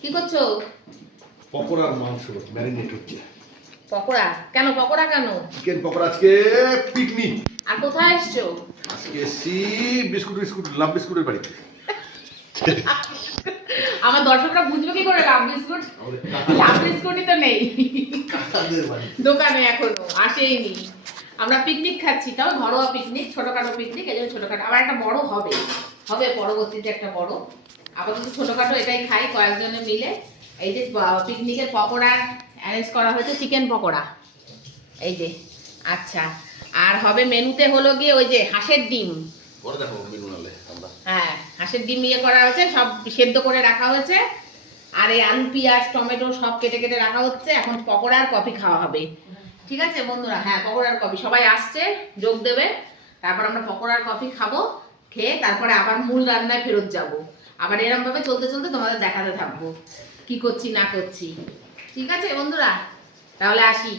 কি করছো? পকোড়ার মাংস ম্যারিনেট হচ্ছে। পকোড়া কেন? পকোড়া কেন? চিকেন পকোড়া আজকে পিকনিক। আর কোথায় এসছো? আজকে এসছি বিস্কুট লাভ বিস্কুটের বাড়িতে। আমার দর্শকরা বুঝবে কি করে লাভ বিস্কুট? লাভ বিস্কুটই তো নেই দোকানে, এখনো আসেইনি। আমরা পিকনিক খাচ্ছি, তাও ঘরোয়া পিকনিক, ছোটখাটো পিকনিক। এই জন্য ছোটখাটো, আবার একটা বড় হবে হবে পরবর্তীতে একটা বড়। আপাতত ছোটখাটো এটাই খাই কয়েকজনে মিলে। এই যে পিকনিকের পকোড়া অ্যারেঞ্জ করা হয়েছে, চিকেন পকোড়া এই যে। আচ্ছা, আর হবে মেনুতে হলো গিয়ে ওই যে হাঁসের ডিম। পরে দেখো মেনু নালে আমরা। হ্যাঁ, হাঁসের ডিম ইয়ে করা হয়েছে, সব সেদ্ধ করে রাখা হয়েছে। আর এই আলু পেঁয়াজ টমেটো সব কেটে কেটে রাখা হচ্ছে। এখন পকোড়া আর কফি খাওয়া হবে। ঠিক আছে বন্ধুরা? হ্যাঁ, পকোড়া আর কফি, সবাই আসছে, যোগ দেবে। তারপর আমরা পকোড়া আর কফি খাবো, খেয়ে তারপরে আবার মূল রান্নায় ফেরত যাব। আবার এরম ভাবে চলতে চলতে তোমাদের দেখাতে থাকবো কি করছি না করছি। ঠিক আছে বন্ধুরা, তাহলে আসি।